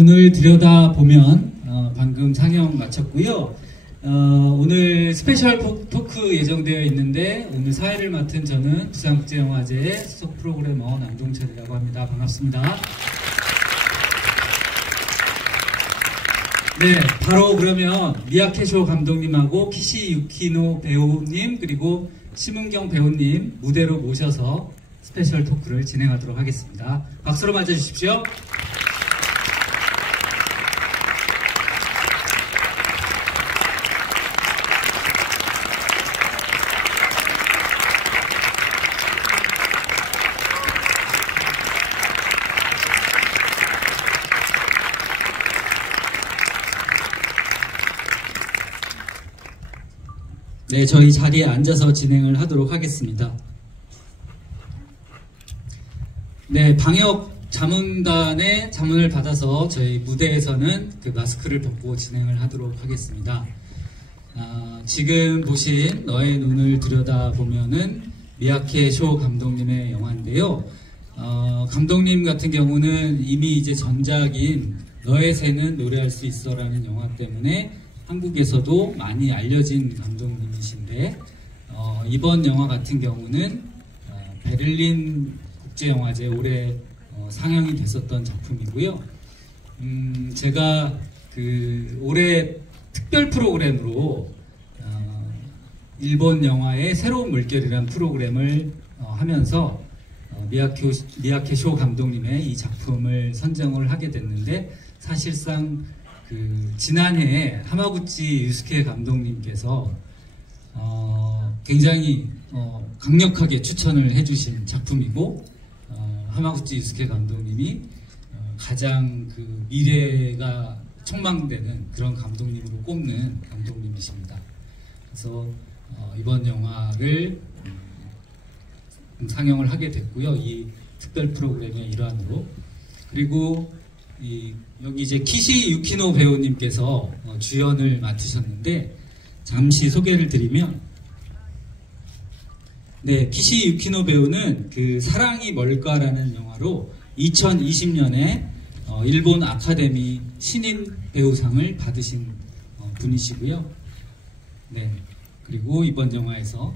오늘 들여다보면 방금 상영 마쳤고요. 오늘 스페셜 토크 예정되어 있는데 오늘 사회를 맡은 저는 부산국제영화제의 수석 프로그래머 남종철이라고 합니다. 반갑습니다. 네, 바로 그러면 미야케쇼 감독님하고 키시 유키노 배우님 그리고 심은경 배우님 무대로 모셔서 스페셜 토크를 진행하도록 하겠습니다. 박수로 맞아주십시오. 네, 저희 자리에 앉아서 진행을 하도록 하겠습니다. 네, 방역 자문단의 자문을 받아서 저희 무대에서는 그 마스크를 벗고 진행을 하도록 하겠습니다. 지금 보신 너의 눈을 들여다보면은 미야케 쇼 감독님의 영화인데요. 감독님 같은 경우는 이미 이제 전작인 너의 새는 노래할 수 있어라는 영화 때문에 한국에서도 많이 알려진 감독님이신데 이번 영화 같은 경우는 베를린 국제영화제 올해 상영이 됐었던 작품이고요. 제가 그 올해 특별 프로그램으로 일본 영화의 새로운 물결이라는 프로그램을 하면서 미야케 쇼 감독님의 이 작품을 선정을 하게 됐는데 사실상 그 지난해에 하마구치 유스케 감독님께서 굉장히 강력하게 추천을 해주신 작품이고 하마구치 유스케 감독님이 가장 그 미래가 촉망되는 그런 감독님으로 꼽는 감독님이십니다. 그래서 이번 영화를 상영을 하게 됐고요. 이 특별 프로그램의 일환으로. 그리고 여기 이제 키시 유키노 배우님께서 주연을 맡으셨는데 잠시 소개를 드리면 네, 키시 유키노 배우는 그 사랑이 뭘까라는 영화로 2020년에 일본 아카데미 신인 배우상을 받으신 분이시고요. 네, 그리고 이번 영화에서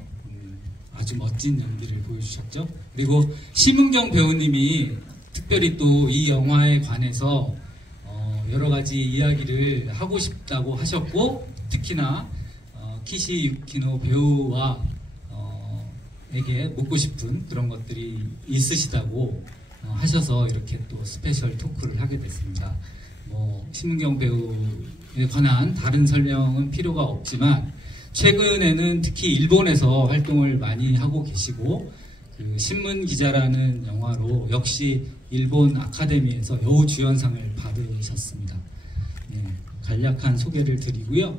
아주 멋진 연기를 보여주셨죠. 그리고 심은경 배우님이 특별히 또 이 영화에 관해서 여러 가지 이야기를 하고 싶다고 하셨고 특히나 키시 유키노 배우와 에게 묻고 싶은 그런 것들이 있으시다고 하셔서 이렇게 또 스페셜 토크를 하게 됐습니다. 심은경 배우에 관한 다른 설명은 필요가 없지만 최근에는 특히 일본에서 활동을 많이 하고 계시고 그 신문 기자라는 영화로 역시 일본 아카데미에서 여우주연상을 받으셨습니다. 네, 간략한 소개를 드리고요.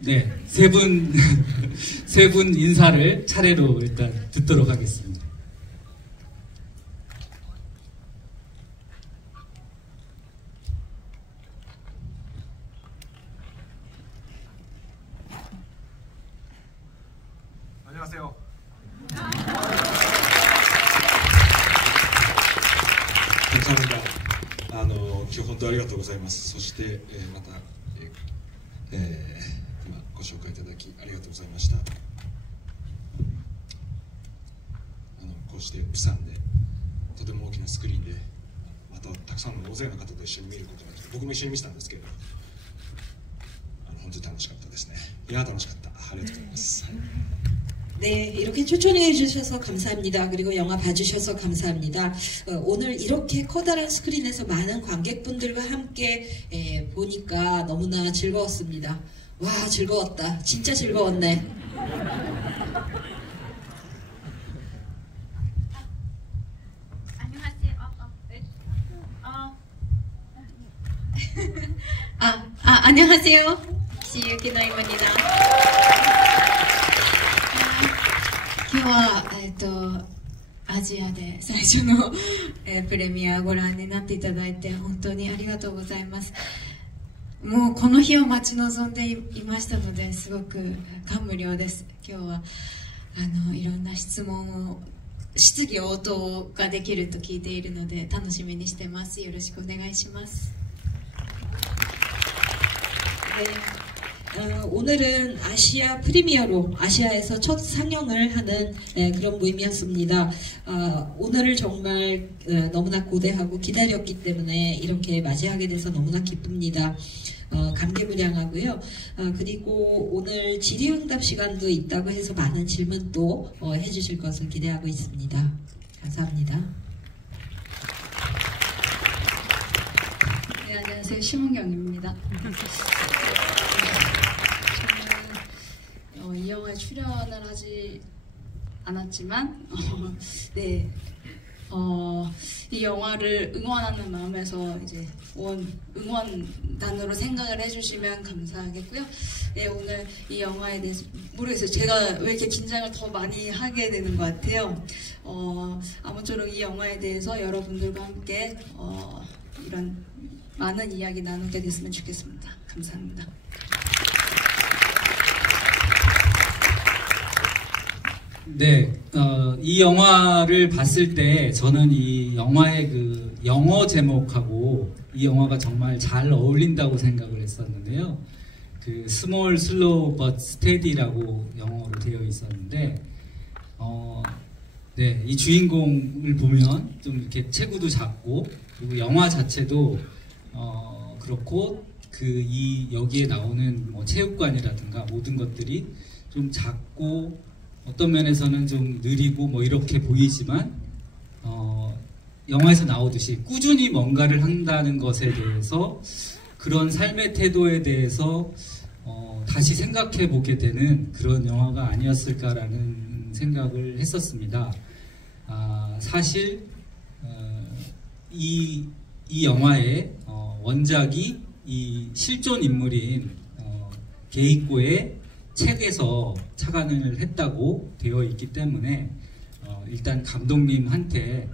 네, 세 분 인사를 차례로 일단 듣도록 하겠습니다. 안녕하세요. 감사합니다. 今日本当にありがとうございます。そして、また、今ご紹介いただきありがとうございました。こうしてプサンでとても大きなスクリーンでまたたくさんの大勢の方と一緒に見ることができて、僕も一緒に見てたんですけど、本当に楽しかったですね。いや楽しかった。ありがとうございます。네, 이렇게 초청해 주셔서 감사합니다. 그리고 영화 봐주셔서 감사합니다. 오늘 이렇게 커다란 스크린에서 많은 관객분들과 함께 보니까 너무나 즐거웠습니다. 와, 즐거웠다. 진짜 즐거웠네. 안녕하세요. 시유키노입니다. 今日は、アジアで最初の、プレミアをご覧になっていただいて本当にありがとうございます。もうこの日を待ち望んでいましたのですごく感無量です。今日はいろんな質問を質疑応答ができると聞いているので楽しみにしてます。よろしくお願いします。 오늘은 아시아 프리미어로 아시아에서 첫 상영을 하는 그런 모임이었습니다. 오늘을 정말 너무나 고대하고 기다렸기 때문에 이렇게 맞이하게 돼서 너무나 기쁩니다. 감개무량하고요. 그리고 오늘 질의응답 시간도 있다고 해서 많은 질문도 해주실 것을 기대하고 있습니다. 감사합니다. 네, 안녕하세요. 심은경입니다. 저는 이 영화에 출연을 하지 않았지만 네, 이 영화를 응원하는 마음에서 이제 응원단으로 생각을 해주시면 감사하겠고요. 네, 오늘 이 영화에 대해서 모르겠어요. 제가 왜 이렇게 긴장을 더 많이 하게 되는 것 같아요. 아무쪼록 이 영화에 대해서 여러분들과 함께 이런 많은 이야기 나누게 됐으면 좋겠습니다. 감사합니다. 네, 이 영화를 봤을 때 저는 이 영화의 그 영어 제목하고 이 영화가 정말 잘 어울린다고 생각을 했었는데요. 그 Small, Slow but Steady라고 영어로 되어 있었는데, 네, 이 주인공을 보면 좀 이렇게 체구도 작고 그리고 영화 자체도 그렇고 여기에 나오는 뭐 체육관이라든가 모든 것들이 좀 작고 어떤 면에서는 좀 느리고 뭐 이렇게 보이지만 영화에서 나오듯이 꾸준히 뭔가를 한다는 것에 대해서 그런 삶의 태도에 대해서 다시 생각해 보게 되는 그런 영화가 아니었을까라는 생각을 했었습니다. 사실 이 영화의 원작이 이 실존 인물인 게이코의 책에서 착안을 했다고 되어 있기 때문에 일단 감독님한테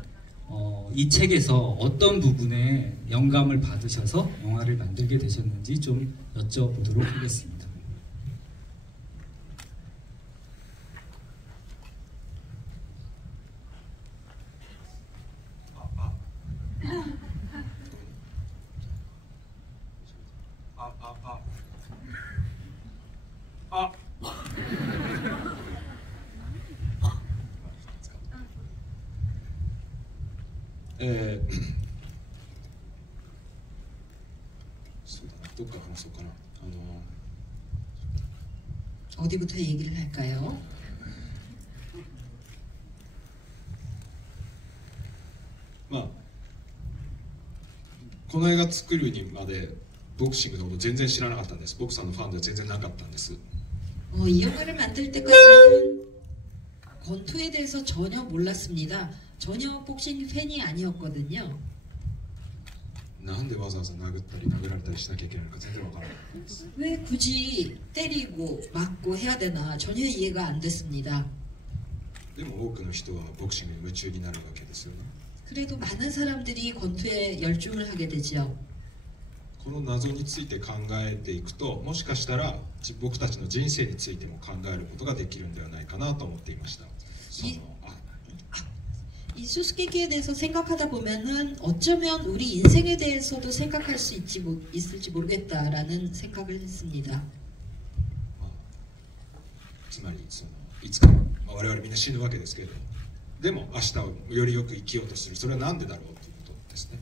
이 책에서 어떤 부분에 영감을 받으셔서 영화를 만들게 되셨는지 좀 여쭤보도록 하겠습니다. 어디부터 얘기를 할까요? 뭐, この映画作るにまでボクシングのこと全然知らなかったんです。ボクサーのファンでは全然なかったんです。 이 영화를 만들 때까지는 권투에 대해서 전혀 몰랐습니다. 전혀 복싱 팬이 아니었거든요. なんでわざわざ殴ったり殴られたりしなきゃいけないのか全然わからないです。 왜 굳이 때리고 맞고 해야 되나 전혀 이해가 안 됐습니다. でも多くの人はボクシングに夢中になるわけですよね。 그래도 많은 사람들이 권투에 열중을 하게 되죠. この謎について考えていくと、もしかしたら僕たちの人生についても考えることができるんではないかなと思っていました。 이 수수께끼에 대해서 생각하다 보면은 어쩌면 우리 인생에 대해서도 생각할 수 있을지 모르겠다라는 생각을 했습니다. つまりいつか我々みんな死ぬわけですけれども、でも明日をよりよく生きようとする、それは何でだろうということですね。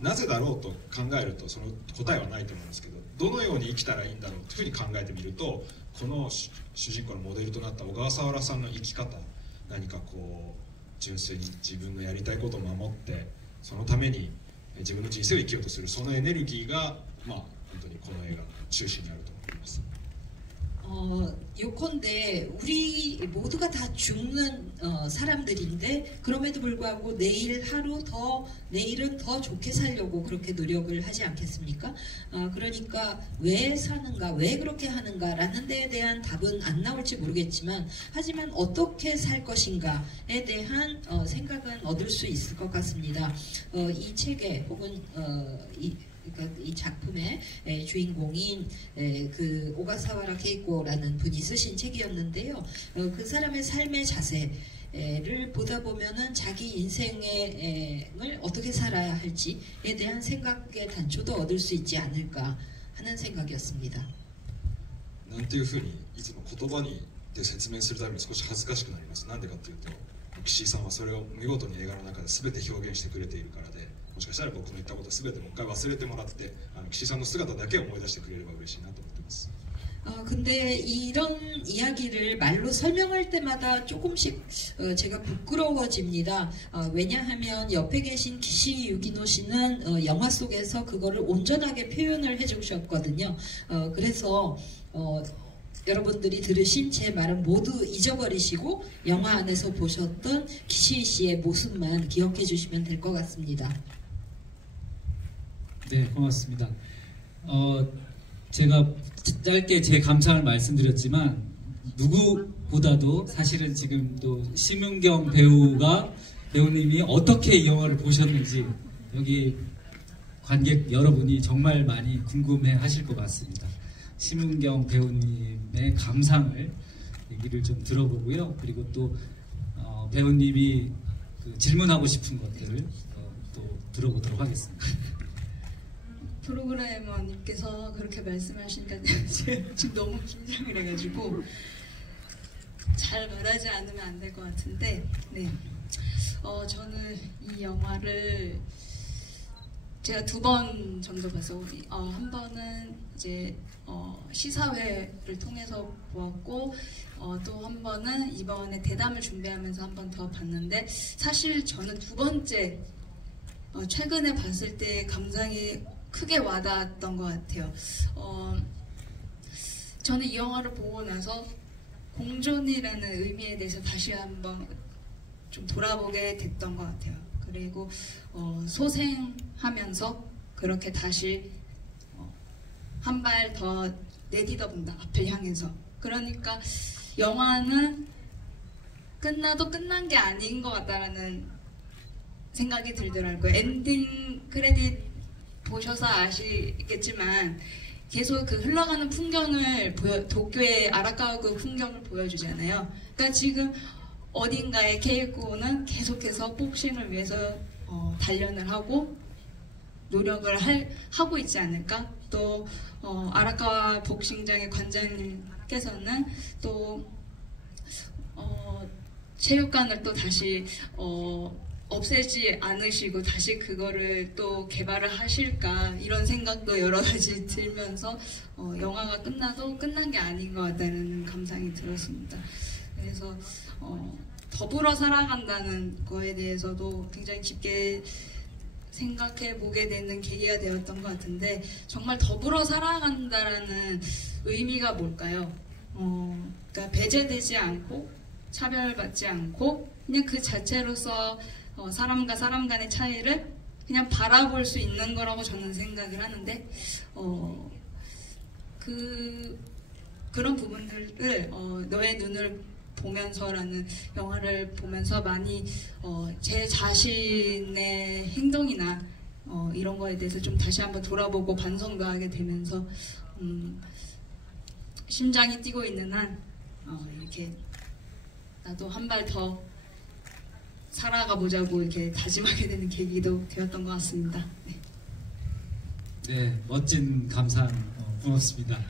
なぜだろうと考えるとその答えはないと思うんですけど、どのように生きたらいいんだろうというふうに考えてみると、この主人公のモデルとなった小笠原さんの生き方、何かこう純粋に自分のやりたいことを守ってそのために自分の人生を生きようとする、そのエネルギーが本当にこの映画の中心にあると思います。 요컨대 우리 모두가 다 죽는 사람들인데 그럼에도 불구하고 내일은 더 좋게 살려고 그렇게 노력을 하지 않겠습니까? 그러니까 왜 사는가, 왜 그렇게 하는가라는 데에 대한 답은 안 나올지 모르겠지만 하지만 어떻게 살 것인가에 대한 생각은 얻을 수 있을 것 같습니다. 이 책에 혹은 이 작품의 주인공인 그 오가사와라 케이코라는 분이 쓰신 책이었는데요. 그 사람의 삶의 자세, 를 보다 보면은 자기 인생을 어떻게 살아야 할지에 대한 생각의 단초도 얻을 수 있지 않을까 하는 생각이었습니다. なんていうふうにいつも言葉にで説明するために少し恥ずかしくなります。なんでかっていうと、岸井さんはそれを見事に映画の中で全て表現してくれているからで、もしかしたら僕の言ったこと全てもう一回忘れてもらって、岸井さんの姿だけを思い出してくれれば嬉しいなと思ってます。 근데 이런 이야기를 말로 설명할 때마다 조금씩 제가 부끄러워집니다. 왜냐하면 옆에 계신 기시 유기노 씨는 영화 속에서 그거를 온전하게 표현을 해주셨거든요. 그래서 여러분들이 들으신 제 말은 모두 잊어버리시고 영화 안에서 보셨던 기시 씨의 모습만 기억해 주시면 될 것 같습니다. 네, 고맙습니다. 제가 짧게 제 감상을 말씀드렸지만 누구보다도 사실은 지금 또 심은경 배우님이 어떻게 이 영화를 보셨는지 여기 관객 여러분이 정말 많이 궁금해 하실 것 같습니다. 심은경 배우님의 감상을 얘기를 좀 들어보고요. 그리고 또 배우님이 그 질문하고 싶은 것들을 또 들어보도록 하겠습니다. 프로그래머님께서 그렇게 말씀하시니까 제가 지금 너무 긴장을 해가지고 잘 말하지 않으면 안 될 것 같은데, 네. 저는 이 영화를 제가 2번 정도 봤어요. 한 번은 이제 시사회를 통해서 보았고, 또 한 번은 이번에 대담을 준비하면서 한 번 더 봤는데, 사실 저는 2번째 최근에 봤을 때 감상이 크게 와닿았던 것 같아요. 저는 이 영화를 보고 나서 공존이라는 의미에 대해서 다시 한번 좀 돌아보게 됐던 것 같아요. 그리고 소생하면서 그렇게 다시 한 발 더 내딛어 본다, 앞을 향해서. 그러니까 영화는 끝나도 끝난 게 아닌 것 같다라는 생각이 들더라고요. 엔딩 크레딧 보셔서 아시겠지만 계속 그 흘러가는 풍경을 도쿄의 아라카와그 풍경을 보여주잖아요. 그러니까 지금 어딘가에 케이코는 계속해서 복싱을 위해서 단련을 하고 노력을 하고 있지 않을까? 또 아라카와 복싱장의 관장님께서는 또 체육관을 또 다시 없애지 않으시고 다시 그거를 또 개발을 하실까, 이런 생각도 여러 가지 들면서 영화가 끝나도 끝난 게 아닌 것 같다는 감상이 들었습니다. 그래서 더불어 살아간다는 거에 대해서도 굉장히 깊게 생각해 보게 되는 계기가 되었던 것 같은데, 정말 더불어 살아간다라는 의미가 뭘까요? 그러니까 배제되지 않고 차별받지 않고 그냥 그 자체로서 사람과 사람 간의 차이를 그냥 바라볼 수 있는 거라고 저는 생각을 하는데, 그런 부분들을 너의 눈을 보면서라는 영화를 보면서 많이 제 자신의 행동이나 이런 거에 대해서 좀 다시 한번 돌아보고 반성도 하게 되면서 심장이 뛰고 있는 한 이렇게 나도 한 발 더 살아가 보자고 이렇게 다짐하게 되는 계기도 되었던 것 같습니다. 네, 네, 멋진 감상 고맙습니다.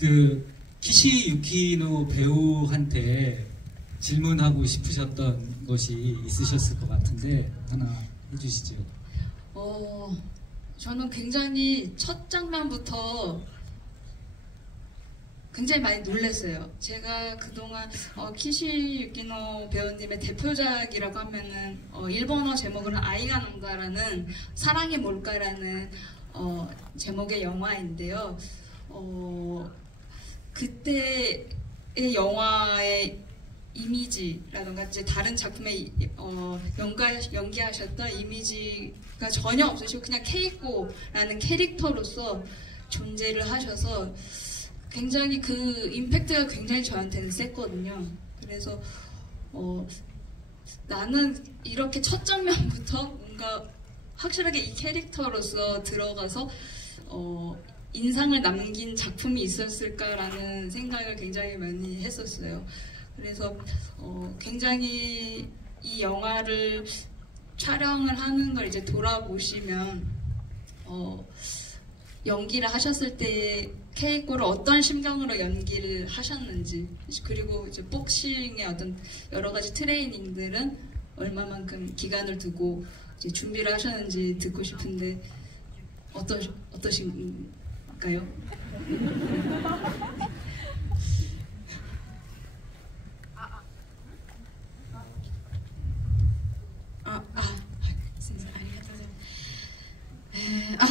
그 기시 유키노 배우한테 질문하고 싶으셨던 것이 있으셨을 것 같은데 하나 해주시죠. 저는 굉장히 첫 장면부터 굉장히 많이 놀랐어요. 제가 그동안 키시 유키노 배우님의 대표작이라고 하면은 일본어 제목으로는 아이가 난다라는 사랑이 뭘까라는 제목의 영화인데요. 그때의 영화의 이미지라던가 이제 다른 작품에 연기하셨던 이미지가 전혀 없으시고 그냥 케이코라는 캐릭터로서 존재를 하셔서 굉장히 그 임팩트가 굉장히 저한테는 셌거든요. 그래서 나는 이렇게 첫 장면부터 뭔가 확실하게 이 캐릭터로서 들어가서 인상을 남긴 작품이 있었을까라는 생각을 굉장히 많이 했었어요. 그래서 굉장히 이 영화를 촬영을 하는 걸 이제 돌아보시면 연기를 하셨을 때 케이코를 어떤 심경으로 연기를 하셨는지, 그리고 이제 복싱의 어떤 여러 가지 트레이닝들은 얼마만큼 기간을 두고 이제 준비를 하셨는지 듣고 싶은데 어떠신가요?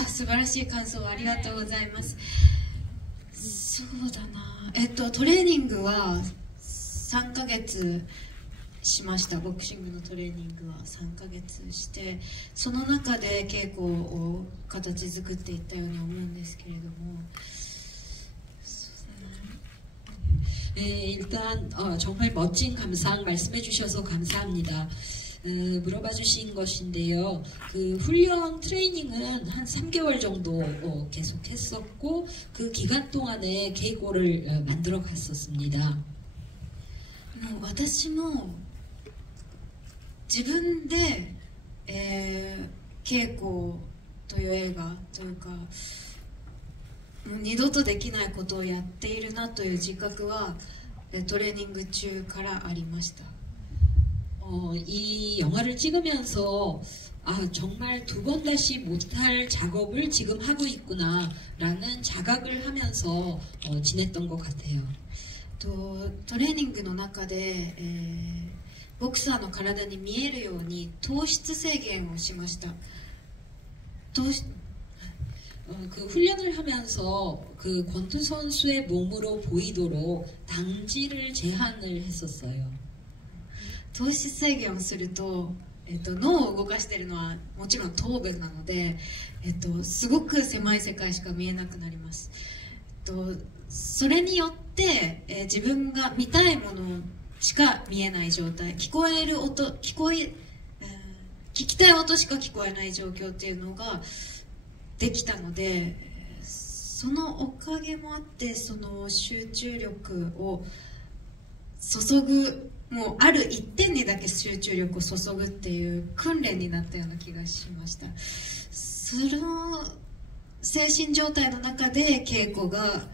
素晴らしい感想をありがとうございます。そうだな、トレーニングは3ヶ月しました。ボクシングのトレーニングは3ヶ月して、その中で稽古を形作っていったように思うんですけれども、 일단 정말 멋진 감상 말씀해 주셔서 감사합니다. 물어봐 주신 것인데요. 그 훈련 트레이닝은 한 3개월 정도 계속 했었고, 그 기간 동안에 계고를 만들어 갔었습니다. 私も自分で、稽古という映画というか、もう二度とできないことをやっているなという自覚はトレーニング中からありました。 이 영화를 찍으면서 정말 두 번 다시 못할 작업을 지금 하고 있구나 라는 자각을 하면서 지냈던 것 같아요. トレーニングの中で、ボクサーの体に見えるように糖質制限をしました。 그 훈련을 하면서 그 권투 선수의 몸으로 보이도록 당질을 제한을 했었어요. 糖質制限をすると、脳を動かしているのはもちろん頭部なので、すごく狭い世界しか見えなくなります。それによって、自分が見たいものしか見えない状態、聞きたい音しか聞こえない状況っていうのができたので、そのおかげもあって、その集中力を注ぐ、もうある一点にだけ集中力を注ぐっていう訓練になったような気がしました。その精神状態の中で稽古が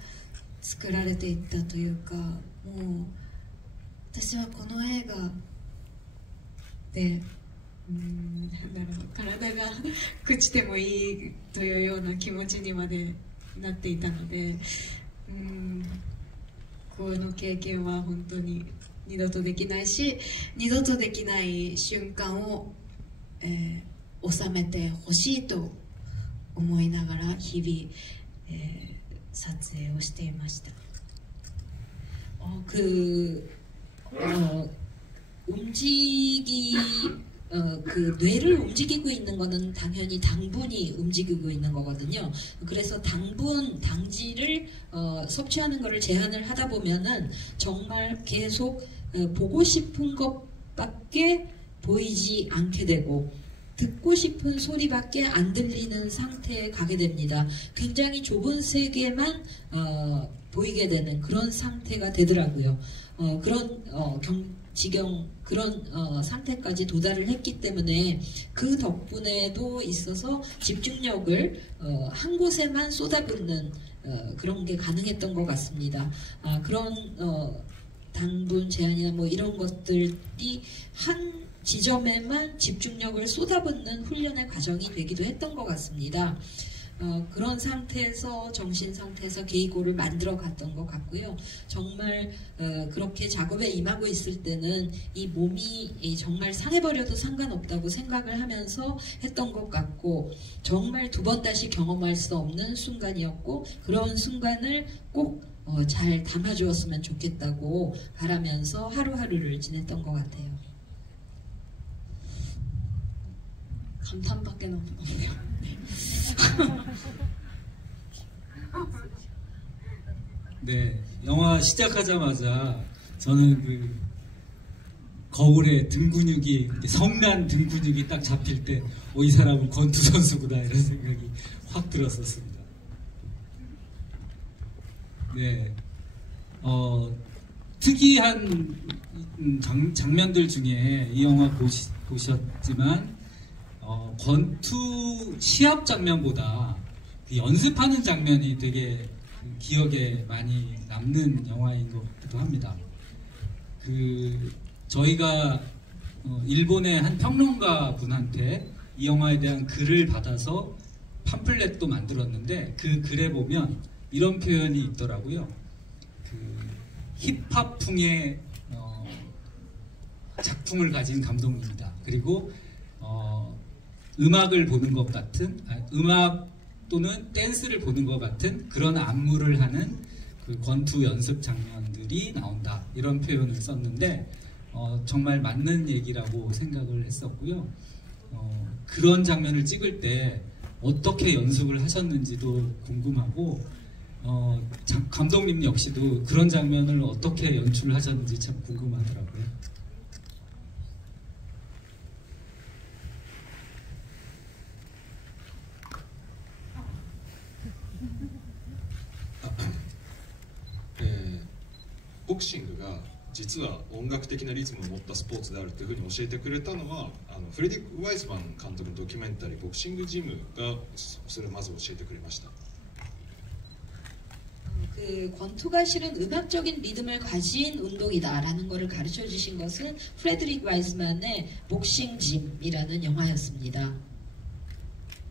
作られていったというか、もう私はこの映画で体が朽ちてもいいというような気持ちにまでなっていたので、この経験は本当に二度とできないし、二度とできない瞬間を、収めてほしいと思いながら日々、撮影をしていました。 그 뇌를 움직이고 있는 거는 당연히 당분이 움직이고 있는 거거든요. 그래서 당질을 섭취하는 거를 제한을 하다 보면은 정말 계속 보고 싶은 것밖에 보이지 않게 되고 듣고 싶은 소리밖에 안 들리는 상태에 가게 됩니다. 굉장히 좁은 세계만 보이게 되는 그런 상태가 되더라고요. 그런 그런 상태까지 도달을 했기 때문에 그 덕분에도 있어서 집중력을 한 곳에만 쏟아붓는 그런 게 가능했던 것 같습니다. 그런 당분 제한이나 뭐 이런 것들이 한 지점에만 집중력을 쏟아붓는 훈련의 과정이 되기도 했던 것 같습니다. 그런 상태에서 정신 상태에서 게이고를 만들어 갔던 것 같고요. 정말 그렇게 작업에 임하고 있을 때는 이 몸이 정말 상해버려도 상관없다고 생각을 하면서 했던 것 같고, 정말 두 번 다시 경험할 수 없는 순간이었고, 그런 순간을 꼭 잘 담아주었으면 좋겠다고 바라면서 하루하루를 지냈던 것 같아요. 감탄밖에 없네요. 네, 영화 시작하자마자 저는 그 거울에 등 근육이, 성난 등 근육이 딱 잡힐 때, 이 사람은 권투 선수구나 이런 생각이 확 들었었습니다. 네, 특이한 장면들 중에 이 영화 보셨지만 권투 시합 장면보다 그 연습하는 장면이 되게 기억에 많이 남는 영화인 것 같기도 합니다. 저희가 일본의 한 평론가 분한테 이 영화에 대한 글을 받아서 팜플렛도 만들었는데 그 글에 보면 이런 표현이 있더라고요. 힙합풍의 작품을 가진 감독님이다. 그리고 음악을 보는 것 같은, 음악 또는 댄스를 보는 것 같은 그런 안무를 하는 그 권투 연습 장면들이 나온다. 이런 표현을 썼는데 정말 맞는 얘기라고 생각을 했었고요. 그런 장면을 찍을 때 어떻게 연습을 하셨는지도 궁금하고 감독님 역시도 그런 장면을 어떻게 연출을 하셨는지 참 궁금하더라고요. 복싱が実は音楽的なリズムを持ったスポーツであるというふうに教えてくれたのはフレデリック・ワイズマン監督のドキュメンタリー「ボクシングジム」がそれをまず教えてくれました。 권투가 실은 음악적인 리듬을 가진 운동이다라는 것을 가르쳐 주신 것은 프레드릭 와이즈만의 복싱 짐이라는 영화였습니다.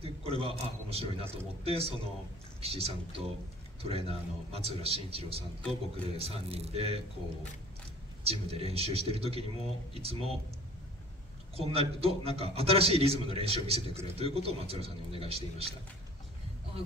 でこれは面白いなと思ってその岸井さんとトレーナーの松浦慎一郎さんと僕で3人でこうジムで練習している時にもいつもこんななんか新しいリズムの練習を見せてくれということを松浦さんにお願いしていました。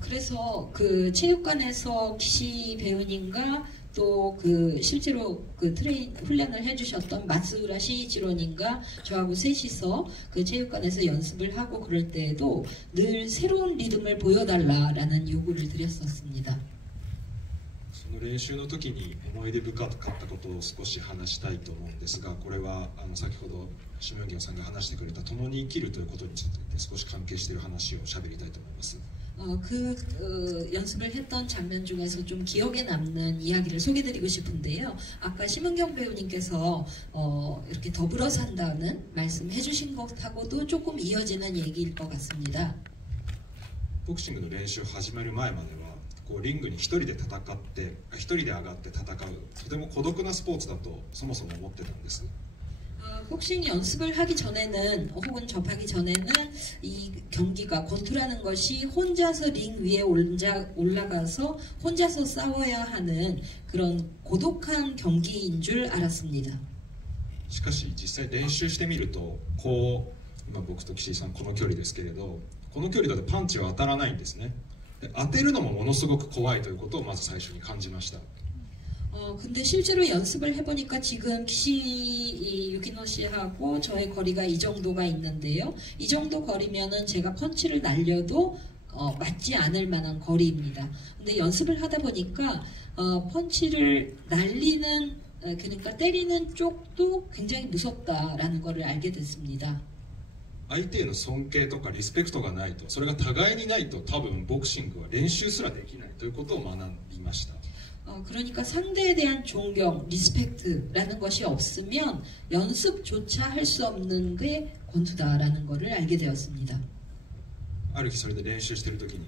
그래서 그 체육관에서 기시 배우님과 또 실제로 훈련을 해주셨던 마츠우라 시이치로님과 저하고 셋이서 그 체육관에서 연습을 하고 그럴 때에도 늘 새로운 리듬을 보여달라라는 요구를 드렸었습니다. その練習の時に思い出深かったことを少し話したいと思うんですが、これは先ほどシムヨンギョンさんが話してくれた共に生きるということについて少し関係している話を喋りたいと思います。 연습을 했던 장면 중에서 좀 기억에 남는 이야기를 소개드리고 싶은데요. 아까 심은경 배우님께서 이렇게 더불어 산다는 말씀해 주신 것하고도 조금 이어지는 얘기일 것 같습니다. ボクシングの練習始める前まではこうリングに一人で戦って一人で上がって戦うとても孤独なスポーツだとそもそも思ってたんです。 복싱 연습을 하기 전에는 혹은 접하기 전에는 이 경기가 권투라는 것이 혼자서 링 위에 올라가서 혼자서 싸워야 하는 그런 고독한 경기인 줄 알았습니다. しかし実際練習してみるとこう今僕と岸井さんこの距離ですけれどこの距離だとパンチは当たらないんですね。で当てるのもものすごく怖いということをまず最初に感じました。 근데 실제로 연습을 해보니까 지금 기시 유키노 씨하고 저의 거리가 이 정도가 있는데요. 이 정도 거리면은 제가 펀치를 날려도 맞지 않을 만한 거리입니다. 근데 연습을 하다 보니까 펀치를 날리는 그러니까 때리는 쪽도 굉장히 무섭다라는 것을 알게 됐습니다. 相手への尊敬とかリスペクトがないとそれが互いにないと多分ボクシングは練習すらできないということを学びました。 그러니까 상대에 대한 존경, 리스펙트라는 것이 없으면 연습조차 할 수 없는 게 권투다라는 것을 알게 되었습니다. ある日それで練習している時に、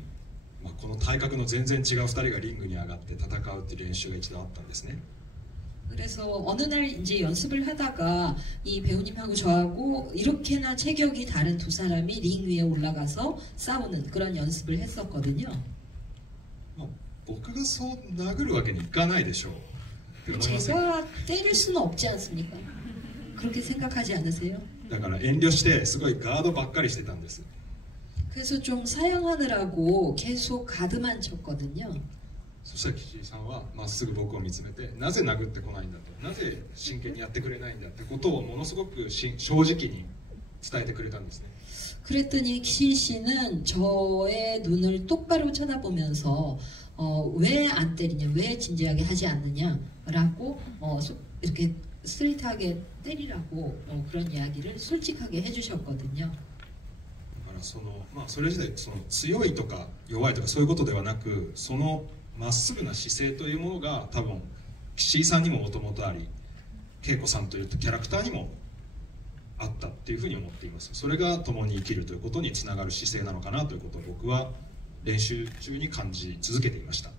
この体格の全然違う2人がリングに上がって戦うっていう練習が一度あったんですね。 그래서 어느 날 이제 연습을 하다가 이 배우님하고 저하고 이렇게나 체격이 다른 두 사람이 링 위에 올라가서 싸우는 그런 연습을 했었거든요. 僕がそう殴るわけにいかないでしょう。 제가 때릴 수는 없지 않습니까? 그렇게 생각하지 않으세요? だから遠慮してすごいガードばっかりしてたんです。 그래서 좀 사양하느라고 계속 가드만 쳤거든요. そしたら岸井さんはまっすぐ僕を見つめてなぜ殴ってこないんだとなぜ真剣にやってくれないんだってことをものすごく正直に伝えてくれたんですね。 그랬더니 기시 씨는 저의 눈을 똑바로 쳐다보면서 왜 안 때리냐, 왜 진지하게 하지 않느냐라고 이렇게 스트레이트하게 때리라고 그런 이야기를 솔직하게 해주셨거든요. それ自体その強いとか弱いとかそういうことではなくそのまっすぐな姿勢というものが多分岸井さんにももともとあり、恵子さんというキャラクターにもあったっていうふうに思っています。それが共に生きるということにつながる姿勢なのかなということを僕は練習中に感じ続けていました。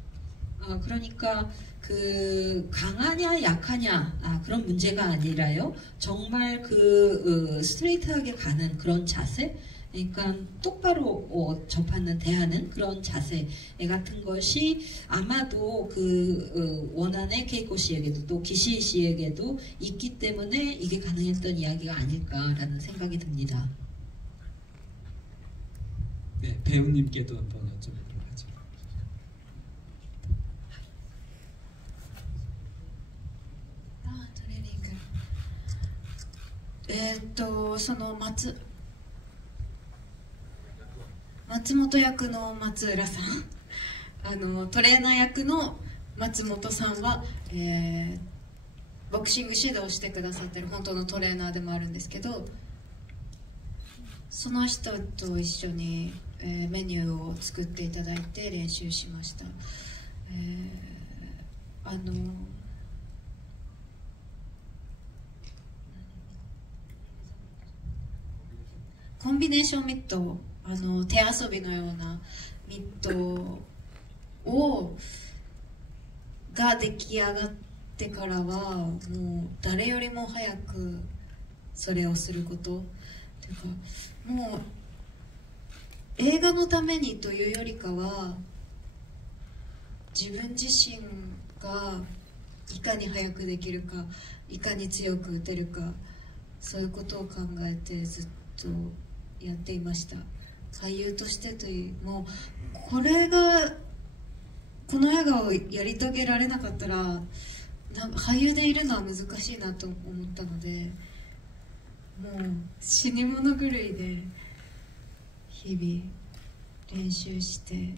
그러니까 그 강하냐 약하냐 그런 문제가 아니라요. 정말 그 스트레이트하게 가는 그런 자세, 그러니까 똑바로 접하는 대하는 그런 자세 같은 것이 아마도 그 원안의 케이코 씨에게도 또 기시 씨에게도 있기 때문에 이게 가능했던 이야기가 아닐까라는 생각이 듭니다. 네, 배우님께도 한번 여쭤보도록 하죠. 트레이닝. その松本役の松浦さんトレーナー役の松本さんは、ボクシング指導してくださってる本当のトレーナーでもあるんですけど、その人と一緒に、メニューを作っていただいて練習しました。コンビネーションミット、手遊びのようなミットが出来上がってからはもう誰よりも早くそれをすることっていうか、もう映画のためにというよりかは自分自身がいかに早くできるか、いかに強く打てるか、そういうことを考えてずっとやっていました。俳優としてという、もうこの映画をやり遂げられなかったらなんか俳優でいるのは難しいなと思ったので、もう死に物狂いで日々練習してい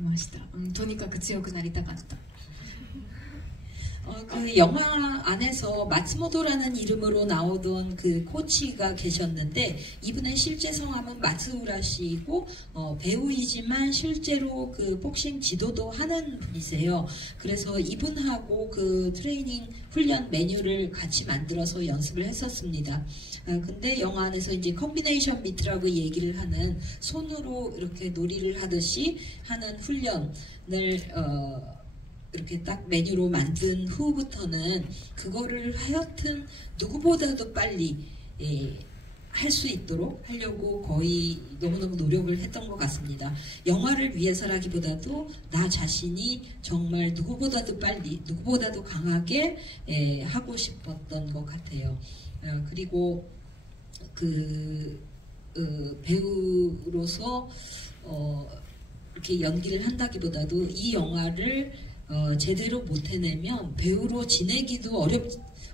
ました。とにかく強くなりたかった。그 영화 안에서 마츠모토라는 이름으로 나오던 그 코치가 계셨는데, 이분의 실제 성함은 마츠우라 씨이고 배우이지만 실제로 그 복싱 지도도 하는 분이세요. 그래서 이분하고 그 트레이닝 훈련 메뉴를 같이 만들어서 연습을 했었습니다. 근데 영화 안에서 이제 컨비네이션 미트라고 얘기를 하는, 손으로 이렇게 놀이를 하듯이 하는 훈련을 이렇게 딱 메뉴로 만든 후부터는 그거를 하여튼 누구보다도 빨리 할 수 있도록 하려고 거의 너무너무 노력을 했던 것 같습니다. 영화를 위해서라기보다도 나 자신이 정말 누구보다도 빨리, 누구보다도 강하게 하고 싶었던 것 같아요. 그리고 배우로서 이렇게 연기를 한다기보다도 이 영화를 제대로 못 해내면 배우로 지내기도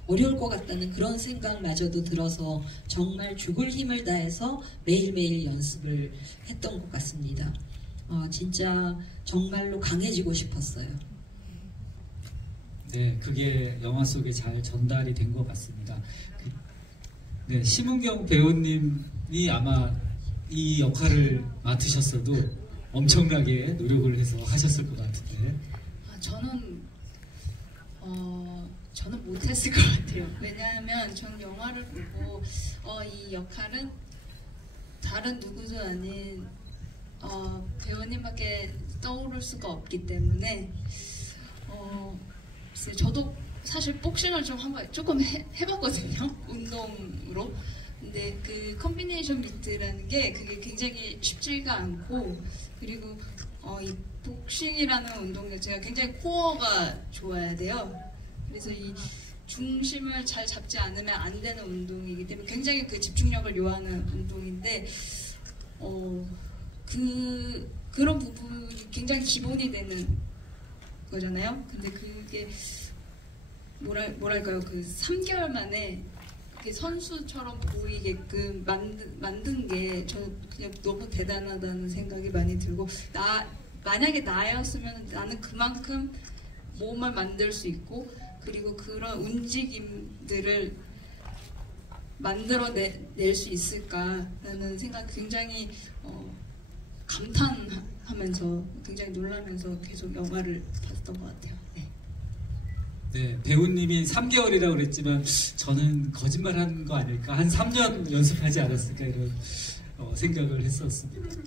어려울 것 같다는 그런 생각마저도 들어서 정말 죽을 힘을 다해서 매일매일 연습을 했던 것 같습니다. 진짜 정말로 강해지고 싶었어요. 네, 그게 영화 속에 잘 전달이 된 것 같습니다. 네, 심은경 배우님이 아마 이 역할을 맡으셨어도 엄청나게 노력을 해서 하셨을 것 같은데. 저는 못했을 것 같아요. 왜냐하면 저는 영화를 보고 이 역할은 다른 누구도 아닌 배우님밖에 떠오를 수가 없기 때문에 저도 사실 복싱을 좀 한번 조금 해봤거든요. 운동으로. 근데 그 컨비네이션 미트라는 게 그게 굉장히 쉽지가 않고, 그리고 이 복싱이라는 운동 자체가 굉장히 코어가 좋아야 돼요. 그래서 이 중심을 잘 잡지 않으면 안 되는 운동이기 때문에 굉장히 그 집중력을 요하는 운동인데, 그런 부분이 굉장히 기본이 되는 거잖아요. 근데 그게 뭐랄까요, 그 3개월 만에 선수처럼 보이게끔 만든 게 저는 그냥 너무 대단하다는 생각이 많이 들고, 만약에 나였으면 나는 그만큼 몸을 만들 수 있고, 그리고 그런 움직임들을 만들어낼 수 있을까라는 생각, 굉장히 감탄하면서 굉장히 놀라면서 계속 영화를 봤던 것 같아요. 네. 네, 배우님이 3개월이라고 그랬지만 저는 거짓말한 거 아닐까? 한 3년 연습하지 않았을까 이런 생각을 했었습니다.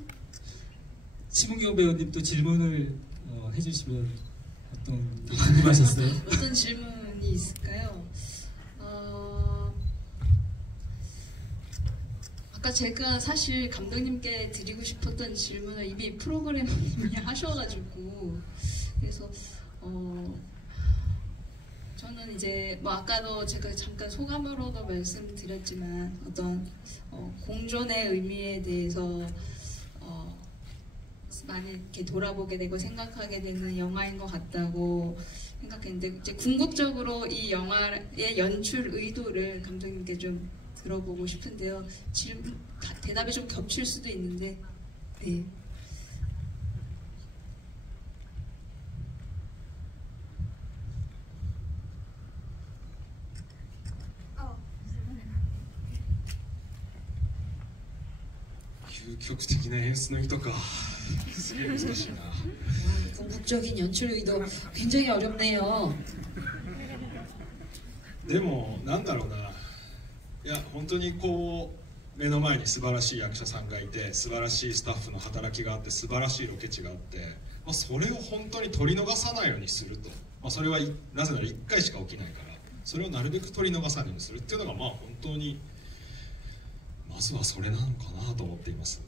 심은경 배우님도 질문을 해주시면 어떤 게 궁금하셨어요? 어떤 질문이 있을까요? 아까 제가 사실 감독님께 드리고 싶었던 질문을 이미 프로그래머님이 하셔가지고 그래서 저는 이제 뭐 아까도 제가 잠깐 소감으로도 말씀드렸지만 어떤 공존의 의미에 대해서 많이 이렇게 돌아보게 되고 생각하게 되는 영화인 것 같다고 생각했는데 이제 궁극적으로 이 영화의 연출 의도를 감독님께 좀 들어보고 싶은데요. 대답이 좀 겹칠 수도 있는데 네.究極的な演出の意図かすげえ難しいな 궁극적인 연출 의도 굉장히 어렵네요. でもなんだろうな、いや本当にこう目の前に素晴らしい役者さんがいて素晴らしいスタッフの働きがあって素晴らしいロケ地があって、それを本当に取り逃さないようにすると、それはなぜなら1回しか起きないからそれをなるべく取り逃さないようにするっていうのが本当にまずはそれなのかなと思っています。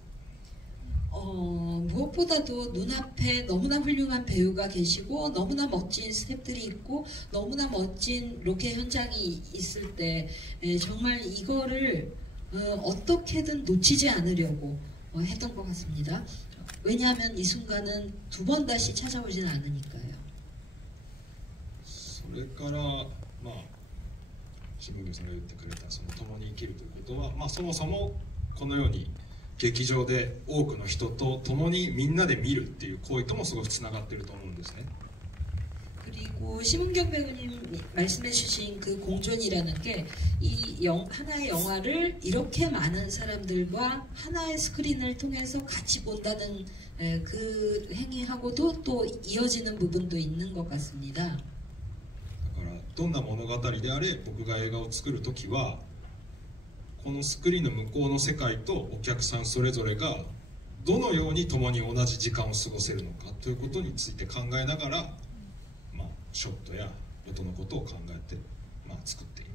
무엇보다도 눈앞에 너무나 훌륭한 배우가 계시고 너무나 멋진 스태프들이 있고 너무나 멋진 로켓 현장이 있을 때 정말 이거를 어떻게든 놓치지 않으려고 했던 것 같습니다. 왜냐하면 이 순간은 두 번 다시 찾아오지는 않으니까요. それから新聞業さんが言ってくれたその共に生きるということは、そもそもこのように劇場で多くの人と共にみんなで見るっていう行為ともすごくつながっていると思うんですね。 그리고 심은경 배우님 말씀해주신 그 공존이라는 게 이 하나의 영화를 이렇게 많은 사람들과 하나의 스크린을 통해서 같이 본다는 그 행위하고도 또 이어지는 부분도 있는 것 같습니다. だからどんな物語であれ僕が映画を作るときはこのスクリーンの向こうの世界とお客さんそれぞれがどのように共に同じ時間を過ごせるのかということについて考えながら、ショットや音のことを考えて、作っている。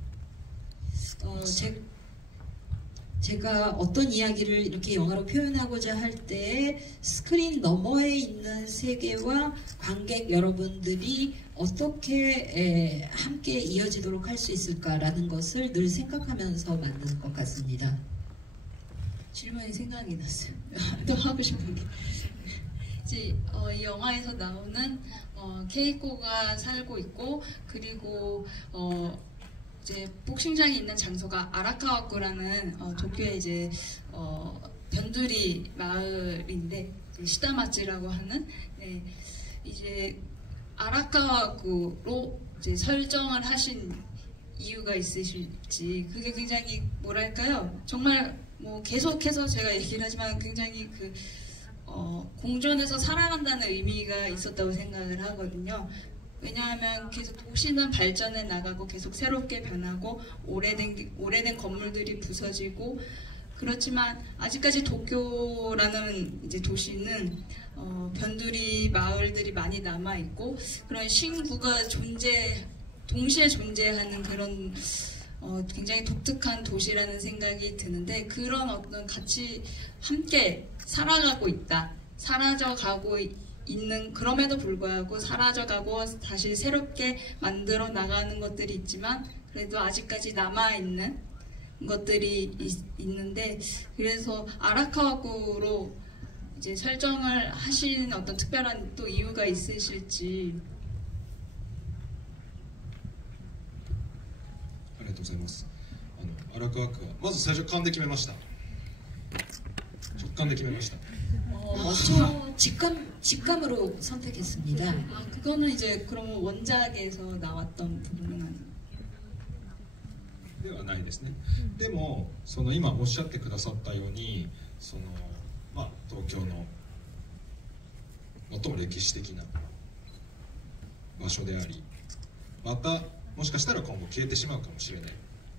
제가 어떤 이야기를 이렇게 영화로 표현하고자 할 때에 스크린 너머에 있는 세계와 관객 여러분들이 어떻게 함께 이어지도록 할 수 있을까라는 것을 늘 생각하면서 만든 것 같습니다. 질문이 생각이 났어요. 또 하고 싶은 게 이제 이 영화에서 나오는 케이코가 살고 있고 그리고 이제 복싱장이 있는 장소가 아라카와쿠라는 도쿄의 이제 변두리 마을인데 시다마츠라고 하는 이제 아라카와쿠로 이제 설정을 하신 이유가 있으실지 그게 굉장히 뭐랄까요 정말 뭐 계속해서 제가 얘기를 하지만 굉장히 그 공존에서 살아간다는 의미가 있었다고 생각을 하거든요. 왜냐하면 계속 도시는 발전해 나가고 계속 새롭게 변하고 오래된 건물들이 부서지고 그렇지만 아직까지 도쿄라는 이제 도시는 변두리 마을들이 많이 남아 있고 그런 신구가 동시에 존재하는 그런 굉장히 독특한 도시라는 생각이 드는데 그런 어떤 같이 함께 살아가고 있다, 사라져가고 있는 그럼에도 불구하고 사라져가고 다시 새롭게 만들어 나가는 것들이 있지만 그래도 아직까지 남아있는 것들이 있는데 그래서 아라카와쿠로 이제 설정을 하신 어떤 특별한 또 이유가 있으실지. ありがとうございます。荒川区はまず最初勘で決めました。直感で決めました。 먼저 직감으로 선택했습니다. 그거는 이제 그러면 원작에서 나왔던 부분은 아니에요? ではないですね。でも今おっしゃってくださったように東京の最も歴史的な場所であり、またもしかしたら今後消えてしまうかもしれない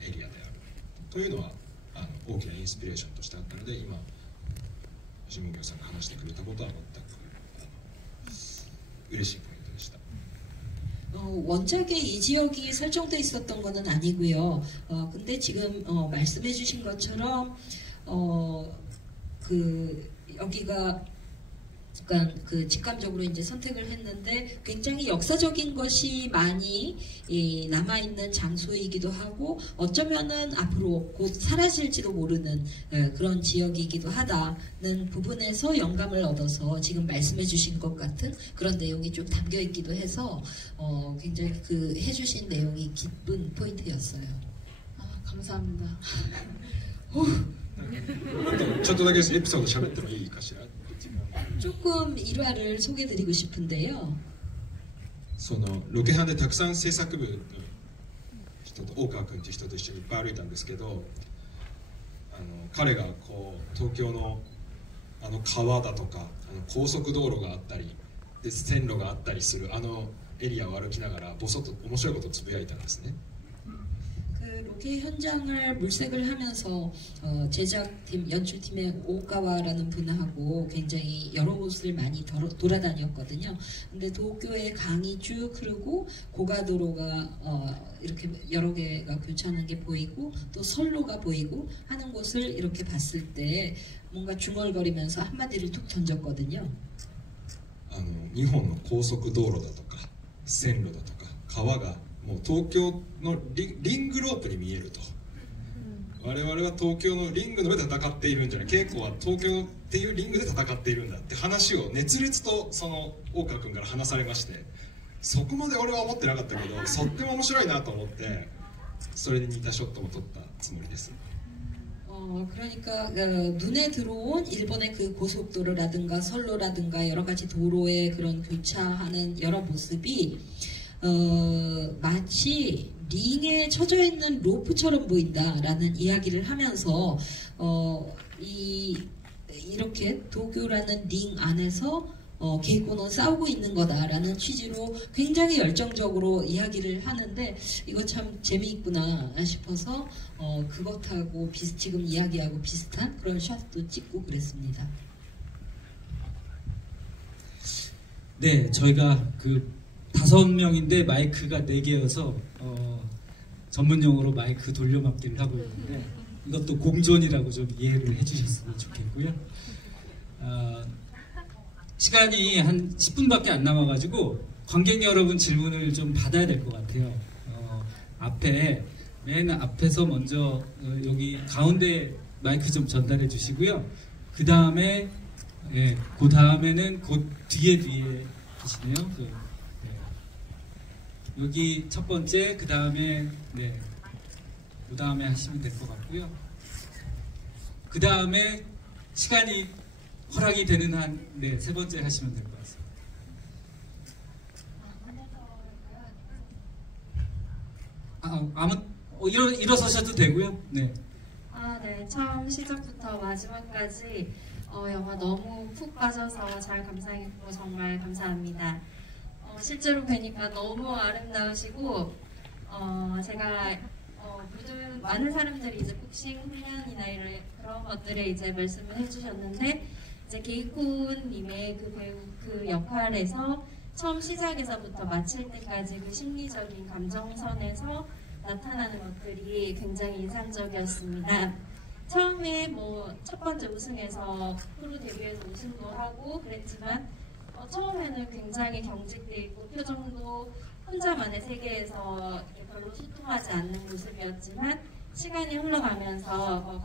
エリアであるというのは大きなインスピレーションとしてあったので、今市民業さんが話してくれたことは全く嬉しいポイントでした。 원작에 이 지역이 설정돼 있었던 거는 아니고요. 근데 지금 말씀해주신 것처럼 여기가 약간 직감적으로 이제 선택을 했는데 굉장히 역사적인 것이 많이 남아 있는 장소이기도 하고 어쩌면은 앞으로 곧 사라질지도 모르는 그런 지역이기도 하다는 부분에서 영감을 얻어서 지금 말씀해주신 것 같은 그런 내용이 좀 담겨 있기도 해서 굉장히 해주신 내용이 기쁜 포인트였어요. 감사합니다. ちょっとだけエピソード喋ってもいいかしら。 조금 일화를 소개드리고 싶은데요. そのロケハンでたくさん制作部の人と大川君っていう人と一緒にいっぱい歩いたんですけど、彼が東京の川だとか高速道路があったりで線路があったりするエリアを歩きながらボソッと面白いことをつぶやいたんですね。 로케 현장을 물색을 하면서 제작팀, 연출팀의 오가와라는 분하고 굉장히 여러 곳을 많이 돌아다녔거든요. 근데 도쿄의 강이 쭉 흐르고 고가도로가 이렇게 여러 개가 교차하는 게 보이고 또 선로가 보이고 하는 곳을 이렇게 봤을 때 뭔가 중얼거리면서 한마디를 툭 던졌거든요. 日本の高速道路だとか線路だとか川が もう東京のリングロープに見えると、我々は東京のリングの上で戦っているんじゃない、稽古は東京っていうリングで戦っているんだって話を熱烈とその大川君から話されまして、そこまで俺は思ってなかったけどとっても面白いなと思ってそれに似たショットも撮ったつもりです。 그러니까 눈에 들어온 일본의 그 고속도로라든가 선로라든가 여러 가지 도로의 그런 교차하는 여러 모습이 마치 링에 쳐져 있는 로프처럼 보인다라는 이야기를 하면서 이렇게 도쿄라는 링 안에서 개고는 싸우고 있는 거다라는 취지로 굉장히 열정적으로 이야기를 하는데 이거 참 재미있구나 싶어서 그것하고 지금 이야기하고 비슷한 그런 샷도 찍고 그랬습니다. 네, 저희가 5명인데 마이크가 4개여서 전문용어로 마이크 돌려막기를 하고 있는데 이것도 공존이라고 좀 이해를 해주셨으면 좋겠고요. 시간이 한 10분밖에 안 남아가지고 관객 여러분 질문을 좀 받아야 될 것 같아요. 맨 앞에서 먼저 여기 가운데 마이크 좀 전달해 주시고요. 그 다음에 그 다음에는 그 뒤에 계시네요. 여기 첫 번째, 그 다음에 그 다음에 하시면 될 것 같고요. 그 다음에 시간이 허락이 되는 한 세 번째 하시면 될 것 같습니다. 일어서셔도 되고요. 네. 네. 처음 시작부터 마지막까지 영화 너무 푹 빠져서 잘 감상했고 정말 감사합니다. 실제로 뵈니까 너무 아름다우시고 제가 많은 사람들이 이제 복싱 훈련이나 그런 것들에 이제 말씀을 해주셨는데 이제 게이콘님의 그 역할에서 처음 시작에서부터 마칠 때까지 그 심리적인 감정선에서 나타나는 것들이 굉장히 인상적이었습니다. 처음에 첫 번째 우승에서 프로 데뷔해서 우승도 하고 그랬지만 처음에는 굉장히 경직돼 있고 표정도 혼자만의 세계에서 별로 소통하지 않는 모습이었지만 시간이 흘러가면서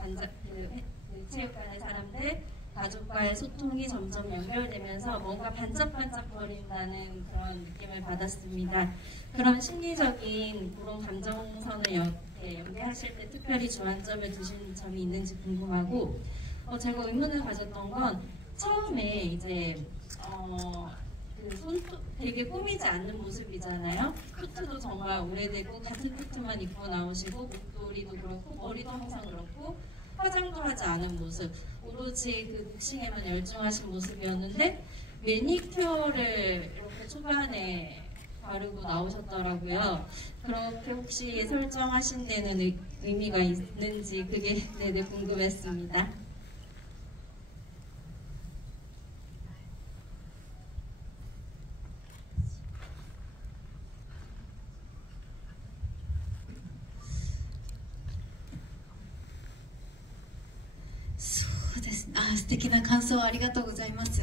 체육관의 사람들, 가족과의 소통이 점점 연결되면서 뭔가 반짝반짝거린다는 그런 느낌을 받았습니다. 그런 심리적인 그런 감정선을 연기하실 때 특별히 주안점을 두신 점이 있는지 궁금하고 제가 의문을 가졌던 건 처음에 이제 되게 꾸미지 않는 모습이잖아요. 코트도 정말 오래되고 같은 코트만 입고 나오시고 목도리도 그렇고 머리도 항상 그렇고 화장도 하지 않은 모습, 오로지 그 복싱에만 열중하신 모습이었는데 매니큐어를 이렇게 초반에 바르고 나오셨더라고요. 그렇게 혹시 설정하신 데는 의미가 있는지 그게 네네 궁금했습니다.そうですね。素敵な感想ありがとうございます。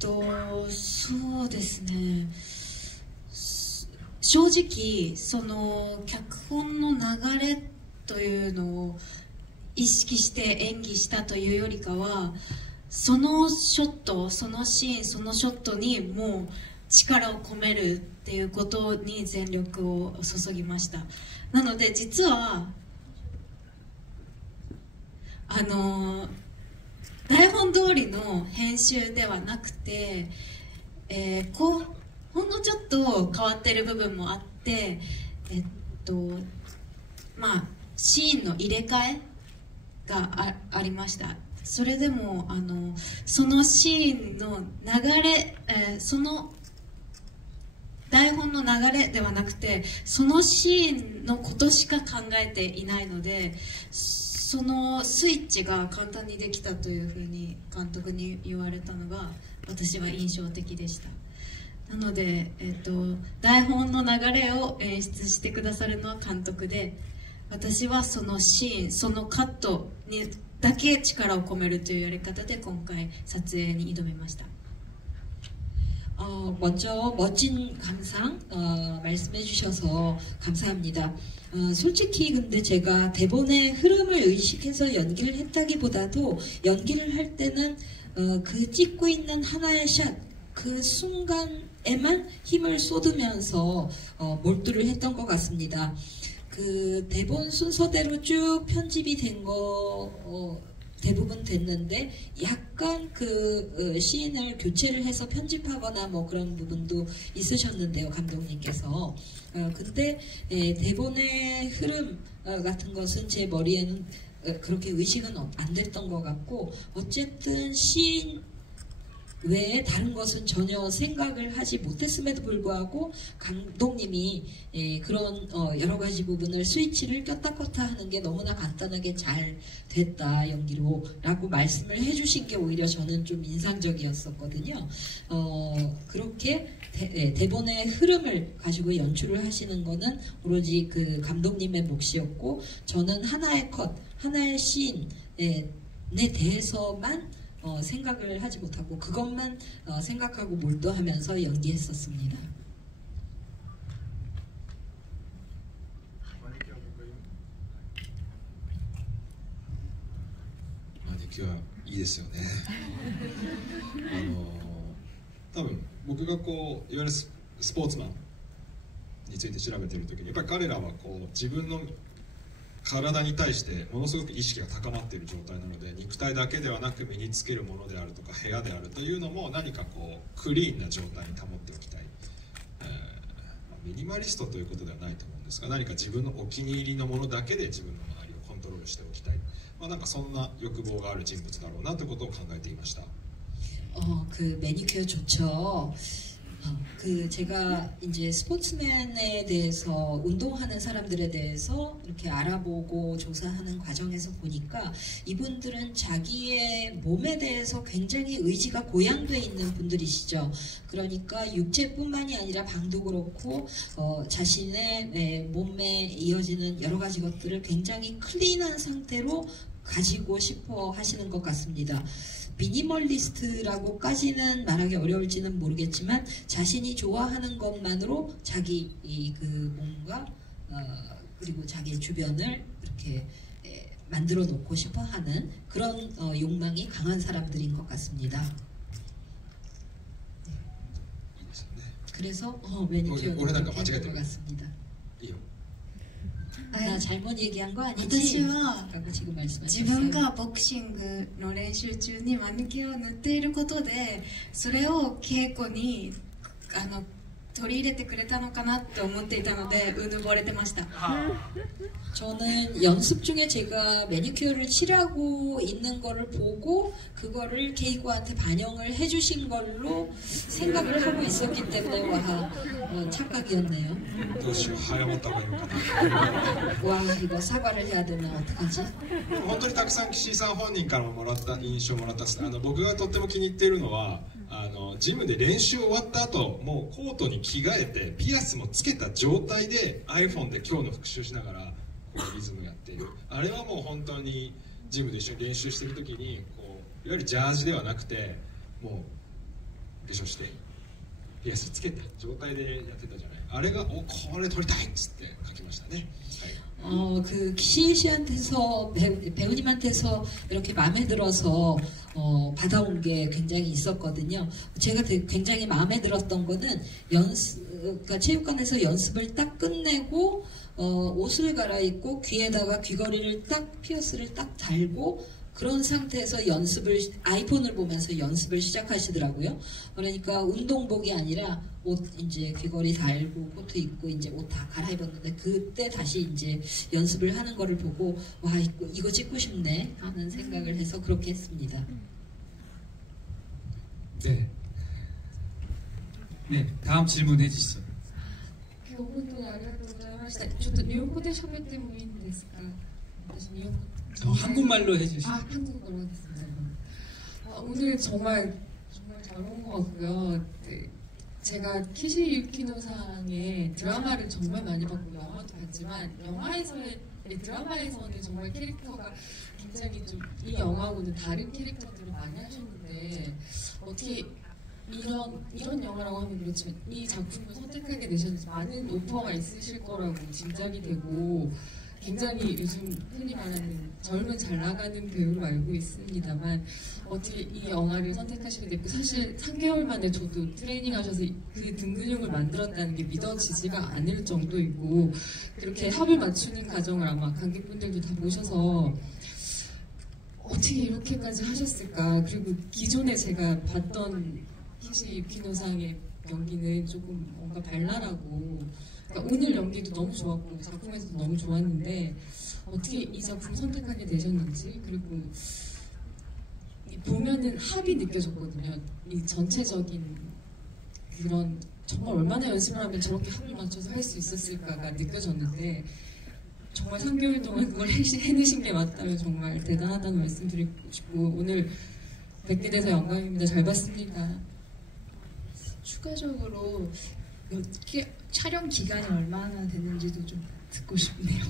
そうですね。正直その脚本の流れというのを意識して演技したというよりかは、そのショット、そのシーン、そのショットにもう力を込めるっていうことに全力を注ぎました。なので実は台本通りの編集ではなくて、ほんのちょっと変わってる部分もあって、シーンの入れ替えが ありました。それでもそのシーンの流れ、その台本の流れではなくて、そのシーンのことしか考えていないので、そのスイッチが簡単にできたというふうに監督に言われたのが私は印象的でした。なので、台本の流れを演出してくださるのは監督で、私はそのシーン、そのカットにだけ力を込めるというやり方で今回撮影に挑みました。먼저 멋진 감상 말씀해 주셔서 감사합니다. 솔직히 근데 제가 대본의 흐름을 의식해서 연기를 했다기보다도 연기를 할 때는 그 찍고 있는 하나의 샷, 그 순간에만 힘을 쏟으면서 몰두를 했던 것 같습니다. 그 대본 순서대로 쭉 편집이 된 거 대부분 됐는데 약간 그 시인을 교체를 해서 편집하거나 뭐 그런 부분도 있으셨는데요, 감독님께서. 근데 대본의 흐름 같은 것은 제 머리에는 그렇게 의식은 안 됐던 것 같고, 어쨌든 시인 외에 다른 것은 전혀 생각을 하지 못했음에도 불구하고 감독님이 그런 여러 가지 부분을 스위치를 꼈다 껐다 하는 게 너무나 간단하게 잘 됐다 연기로 라고 말씀을 해주신 게 오히려 저는 좀 인상적이었었거든요. 그렇게 대본의 흐름을 가지고 연출을 하시는 거는 오로지 그 감독님의 몫이었고, 저는 하나의 컷, 하나의 씬에 대해서만 생각을 하지 못하고 그것만 생각하고 몰두하면서 연기했었습니다. 마니큐어 いいですよね。多分僕がこういわゆるスポーツマンについて調べている時に、やっぱり彼らはこう自分の体に対してものすごく意識が高まっている状態なので、肉体だけではなく身につけるものであるとか部屋であるというのも何かこうクリーンな状態に保っておきたい、ミニマリストということではないと思うんですが、何か自分のお気に入りのものだけで自分の周りをコントロールしておきたい、なんかそんな欲望がある人物だろうなということを考えていました。그 매니큐어 좋죠. 제가 이제 스포츠맨에 대해서 운동하는 사람들에 대해서 이렇게 알아보고 조사하는 과정에서 보니까 이분들은 자기의 몸에 대해서 굉장히 의지가 고양돼 있는 분들이시죠. 그러니까 육체뿐만이 아니라 방도 그렇고 자신의 몸에 이어지는 여러 가지 것들을 굉장히 클린한 상태로 가지고 싶어 하시는 것 같습니다. 미니멀리스트라고까지는 말하기 어려울지는 모르겠지만 자신이 좋아하는 것만으로 자기 그 몸과 그리고 자기 주변을 이렇게 만들어 놓고 싶어 하는 그런 욕망이 강한 사람들인 것 같습니다. 그래서 매니큐어는 그렇게 된 것 같습니다. 나 잘못 얘기한 거 아니지? 私は 라고 지금 自 말씀하셨어요. 分がボクシングの練習中にマニキュアを塗っていることで、それを稽古に取り入れてくれたのかなって思っていたのでうぬぼれてました。 저는 연습 중에 제가 매니큐어를 칠하고 있는 거를 보고 그거를 케이코한테 반영을 해주신 걸로 생각을 하고 있었기 때문에 와 착각이었네요. どうしよう早まった方がいいのかな 와 이거 사과를 해야 되나 어떡하지? 本当にたくさん岸井さん本人からもらった印象をもらったんです。僕がとっても気に入っているのはジムで練習終わった後もうコートに着替えてピアスもつけた状態で iPhone で今日の復習しながらこうリズムやっている。あれはもう本当にジムで一緒に練習している時にこういわゆるジャージではなくてもう化粧してピアスつけた状態でやってたじゃない。あれがこれ撮りたいっつって書きましたね。그 키시 씨한테서 배우님한테서 이렇게 마음에 들어서 받아온 게 굉장히 있었거든요. 제가 굉장히 마음에 들었던 거는 그러니까 체육관에서 연습을 딱 끝내고 옷을 갈아입고 귀에다가 귀걸이를 딱 피어스를 딱 달고 그런 상태에서 연습을 아이폰을 보면서 연습을 시작하시더라고요. 그러니까 운동복이 아니라 옷 이제 귀걸이 달고 코트 입고 이제 옷 다 갈아입었는데 그때 다시 이제 연습을 하는 거를 보고 와 이거 찍고 싶네 하는 생각을 해서 그렇게 했습니다. 네. 네, 다음 질문해 주시죠. 今日本当にありがとうございました。ちょっと日本語で喋ってもいいんですか？私日本語 한국말로 해주시죠. 아, 한국어로 하겠습니다. 오늘 정말 잘 온 것 같고요. 네, 제가 키시 유키노상의 드라마를 정말 많이 봤고 영화도 봤지만 드라마에서는 정말 캐릭터가 굉장히 좀 이 영화하고는 다른 캐릭터들을 많이 하셨는데 어떻게 이런 영화라고 하면 그렇지만 이 작품을 선택하게 되셨는지 많은 오퍼가 있으실 거라고 짐작이 되고 굉장히 요즘 흔히 말하는 젊은 잘 나가는 배우로 알고 있습니다만 어떻게 이 영화를 선택하시게 됐고 사실 3개월 만에 저도 트레이닝 하셔서 그 등 근육을 만들었다는 게 믿어지지가 않을 정도이고 이렇게 합을 맞추는 과정을 아마 관객분들도 다 보셔서 어떻게 이렇게까지 하셨을까. 그리고 기존에 제가 봤던 키시 유키노상의 연기는 조금 뭔가 발랄하고 그러니까 오늘 연기도 너무 좋았고 작품에서도 너무 좋았는데 어떻게 이 작품 선택하게 되셨는지 그리고 보면은 합이 느껴졌거든요. 이 전체적인 그런 정말 얼마나 연습을 하면 저렇게 합을 맞춰서 할 수 있었을까가 느껴졌는데 정말 3개월 동안 그걸 해내신 게 맞다면 정말 대단하다는 말씀 드리고 싶고 오늘 뵙게 돼서 영광입니다. 잘 봤습니다. 추가적으로 촬영 기간이 얼마나 됐는지도 좀 듣고 싶네요.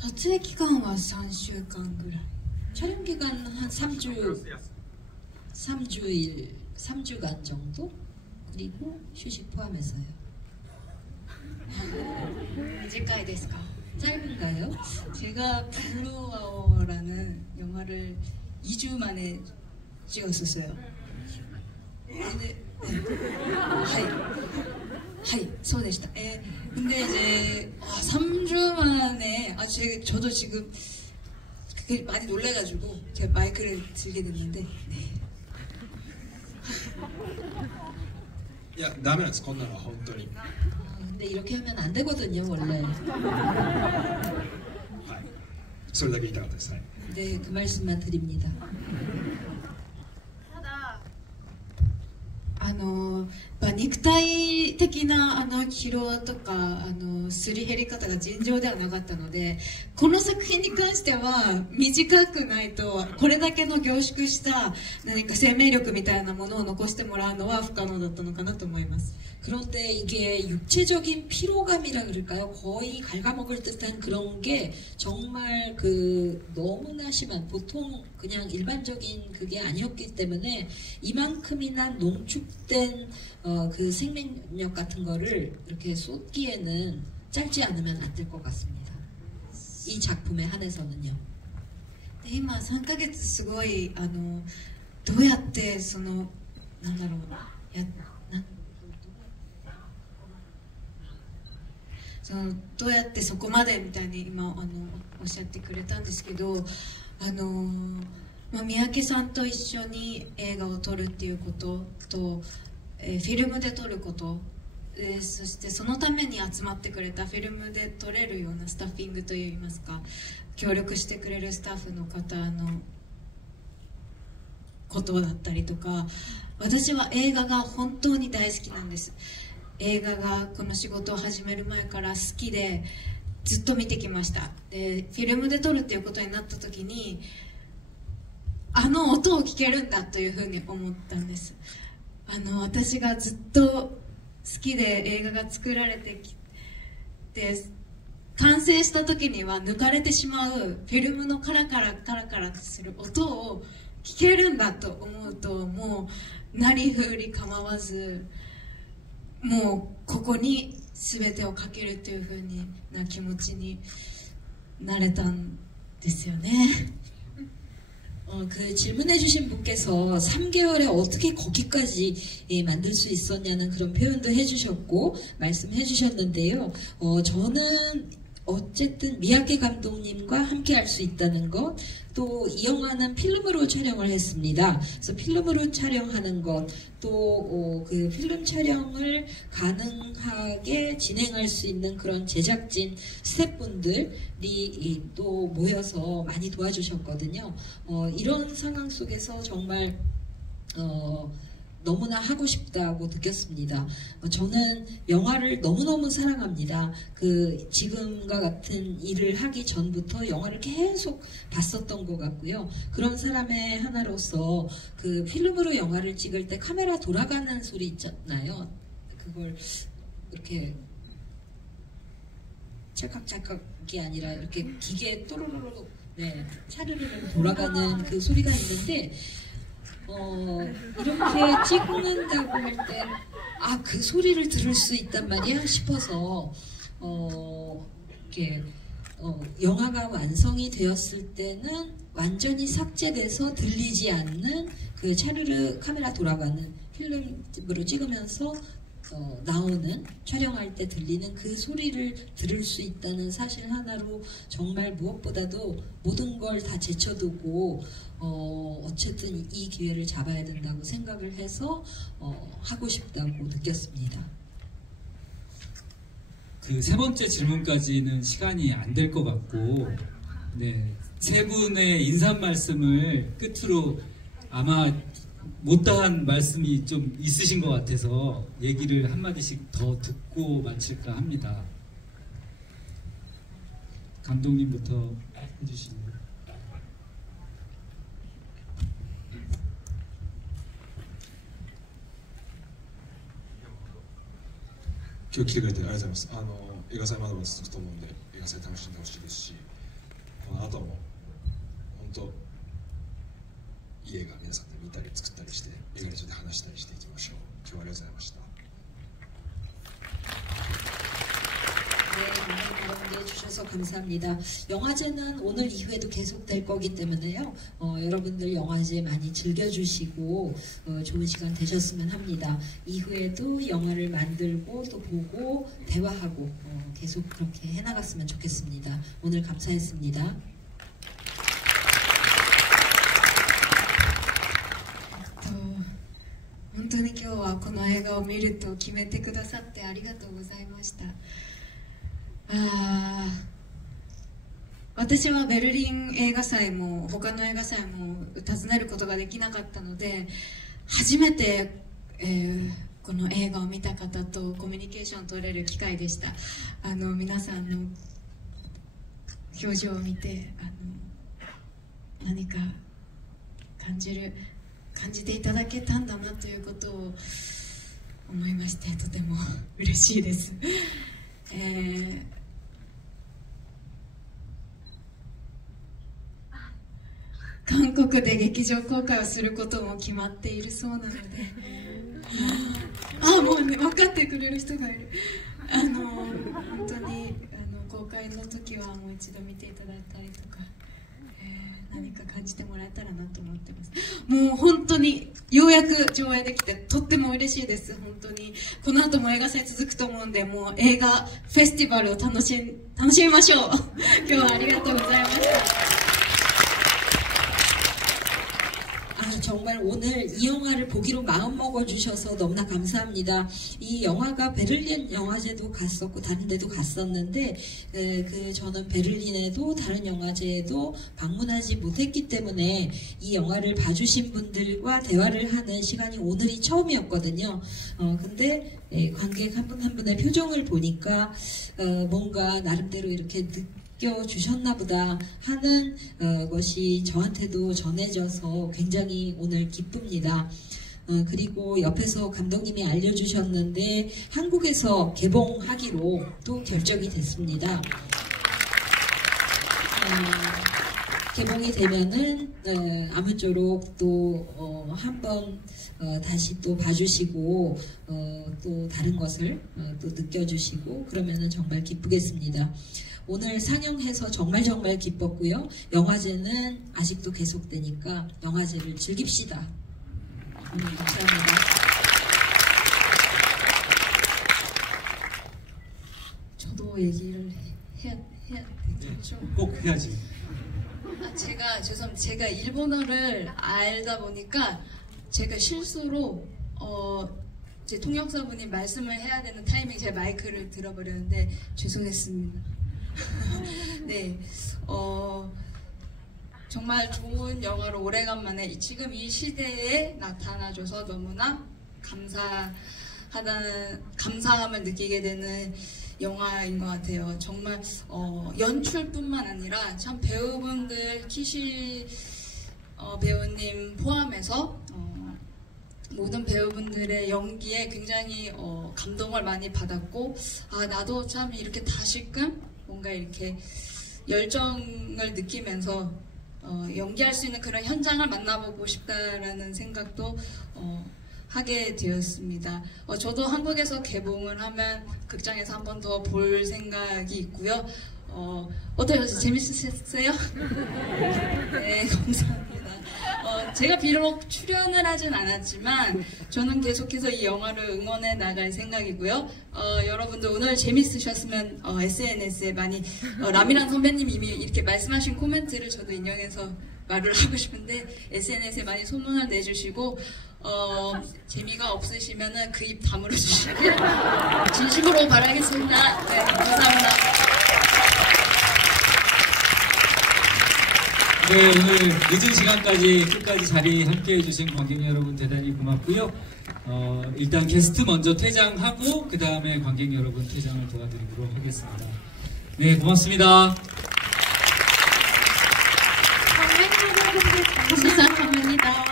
撮影期間は3週間ぐらい 촬영 기간 한 3주간 정도? 그리고 휴식 포함해서요. 短いですか? 짧은가요? 제가 블루아워라는 영화를 2주 만에 찍었었어요. 근데 하이, そうでした. 근데 이제 3주 만에 저도 지금 그게 많이 놀래가지고 제가 마이크를 들게 됐는데 네. いやダメなんですこんなのは本当に 근데 이렇게 하면 안 되거든요 원래. はいそれだけ言いたかったです。はい 네, 그 말씀만 드립니다. 肉体的な疲労とかすり減り方が尋常ではなかったのでこの作品に関しては短くないとこれだけの凝縮した何か生命力みたいなものを残してもらうのは不可能だったのかなと思います。 그런데 이게 육체적인 피로감이라 그럴까요? 거의 갉아먹을 듯한 그런 게 정말 너무나 심한 보통 그냥 일반적인 그게 아니었기 때문에 이만큼이나 농축된 그 생명력 같은 거를 이렇게 쏟기에는 짧지 않으면 안 될 것 같습니다. 이 작품에 한해서는요. 今3ヶ月すごいどうやってなんだろうそのどうやってそこまでみたいに今おっしゃってくれたんですけど、三宅さんと一緒に映画を撮るっていうことと、フィルムで撮ること、そしてそのために集まってくれたフィルムで撮れるようなスタッフィングといいますか、協力してくれるスタッフの方のことだったりとか、私は映画が本当に大好きなんです。映画がこの仕事を始める前から好きでずっと見てきました。でフィルムで撮るっていうことになった時に、あの音を聞けるんだというふうに思ったんです。私がずっと好きで映画が作られてきて、完成した時には抜かれてしまうフィルムのカラカラカラカラする音を聞けるんだと思うと、もうなりふり構わず、もうここに全てをかけるというふうな気持ちになれたんですよね。그 질문해주신 분께서 3개월에 어떻게 거기까지 만들 수 있었냐는 그런 표현도 해주셨고 말씀해주셨는데요. 저는 어쨌든 미야게 감독님과 함께 할 수 있다는 것, 또 이 영화는 필름으로 촬영을 했습니다. 그래서 필름으로 촬영하는 것, 또 그 필름 촬영을 가능하게 진행할 수 있는 그런 제작진 스태프분들이 또 모여서 많이 도와주셨거든요. 이런 상황 속에서 정말 너무나 하고 싶다고 느꼈습니다. 저는 영화를 너무너무 사랑합니다. 지금과 같은 일을 하기 전부터 영화를 계속 봤었던 것 같고요. 그런 사람의 하나로서 그 필름으로 영화를 찍을 때 카메라 돌아가는 소리 있잖아요. 그걸 이렇게 찰칵찰칵이 아니라 이렇게 기계 또로로로 차르르르 돌아가는 그 소리가 있는데, 이렇게 찍는다고 할 때, 그 소리를 들을 수 있단 말이야 싶어서, 이렇게, 영화가 완성이 되었을 때는 완전히 삭제돼서 들리지 않는 그 차르르 카메라 돌아가는 필름으로 찍으면서 나오는, 촬영할 때 들리는 그 소리를 들을 수 있다는 사실 하나로 정말 무엇보다도 모든 걸 다 제쳐두고 어쨌든 이 기회를 잡아야 된다고 생각을 해서 하고 싶다고 느꼈습니다. 그 세 번째 질문까지는 시간이 안 될 것 같고, 네, 세 분의 인사 말씀을 끝으로 아마 못다한 말씀이 좀 있으신 것 같아서 얘기를 한마디씩 더 듣고 마칠까 합니다. 감독님부터 해주시면.今日来てくれてありがとうございます。映画祭まだまだ続くと思うんで、映画祭楽しんでほしいですし、この後も本当いい映画皆さんで見たり作ったりして、映画について話したりしていきましょう。今日はありがとうございました。 네, 해주셔서 감사합니다. 영화제는 오늘 이후에도 계속될 거기 때문에요. 여러분들 영화제 많이 즐겨주시고 좋은 시간 되셨으면 합니다. 이후에도 영화를 만들고 또 보고 대화하고 계속 그렇게 해나갔으면 좋겠습니다. 오늘 감사했습니다. 本当に今日はこの映画を見ると決めてくださってありがとうございました。私はベルリン映画祭も他の映画祭も訪ねることができなかったので、初めて、この映画を見た方とコミュニケーションを取れる機会でした。皆さんの表情を見て何か感じていただけたんだなということを思いまして、とても嬉しいです。韓国で劇場公開をすることも決まっているそうなので、もうね、分かってくれる人がいる。本当に公開の時はもう一度見ていただいたりとか、何か感じてもらえたらなと思ってます。もう本当にようやく上映できてとっても嬉しいです。本当にこの後も映画祭続くと思うんで、もう映画フェスティバルを楽しみましょう。今日はありがとうございました。 정말 오늘 이 영화를 보기로 마음먹어 주셔서 너무나 감사합니다. 이 영화가 베를린 영화제도 갔었고 다른 데도 갔었는데 저는 베를린에도 다른 영화제에도 방문하지 못했기 때문에 이 영화를 봐주신 분들과 대화를 하는 시간이 오늘이 처음이었거든요. 근데 관객 한 분 한 분의 표정을 보니까 뭔가 나름대로 이렇게 느껴주셨나 보다 하는 것이 저한테도 전해져서 굉장히 오늘 기쁩니다. 그리고 옆에서 감독님이 알려주셨는데 한국에서 개봉하기로 또 결정이 됐습니다. 개봉이 되면은 아무쪼록 또 한번 다시 또 봐주시고 또 다른 것을 또 느껴주시고 그러면은 정말 기쁘겠습니다. 오늘 상영해서 정말 기뻤고요. 영화제는 아직도 계속되니까 영화제를 즐깁시다. 감사합니다. 저도 얘기를 해야 되죠? 꼭 해야지. 제가 일본어를 알다 보니까 제가 실수로 제 통역사분이 말씀을 해야 되는 타이밍에 제 마이크를 들어버렸는데 죄송했습니다. 네, 정말 좋은 영화로 오래간만에 지금 이 시대에 나타나줘서 너무나 감사함을 느끼게 되는 영화인 것 같아요. 정말 연출뿐만 아니라 참 배우분들 키시 배우님 포함해서 모든 배우분들의 연기에 굉장히 감동을 많이 받았고 나도 참 이렇게 다시금 뭔가 이렇게 열정을 느끼면서 연기할 수 있는 그런 현장을 만나보고 싶다라는 생각도 하게 되었습니다. 저도 한국에서 개봉을 하면 극장에서 한 번 더 볼 생각이 있고요. 어때요? 재밌으셨어요? 네, 감사합니다. 제가 비록 출연을 하진 않았지만 저는 계속해서 이 영화를 응원해 나갈 생각이고요. 여러분들 오늘 재밌으셨으면 SNS에 많이 라미란 선배님이 이미 이렇게 말씀하신 코멘트를 저도 인용해서 말을 하고 싶은데 SNS에 많이 소문을 내주시고 재미가 없으시면은 그 입 다물어 주시길 진심으로 바라겠습니다. 네, 감사합니다. 네, 오늘 늦은 시간까지 끝까지 자리 함께 해주신 관객 여러분 대단히 고맙고요. 일단 게스트 먼저 퇴장하고 그 다음에 관객 여러분 퇴장을 도와드리도록 하겠습니다. 네, 고맙습니다. 감사합니다.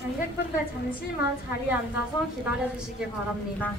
관객분들 잠시만 자리에 앉아서 기다려주시기 바랍니다.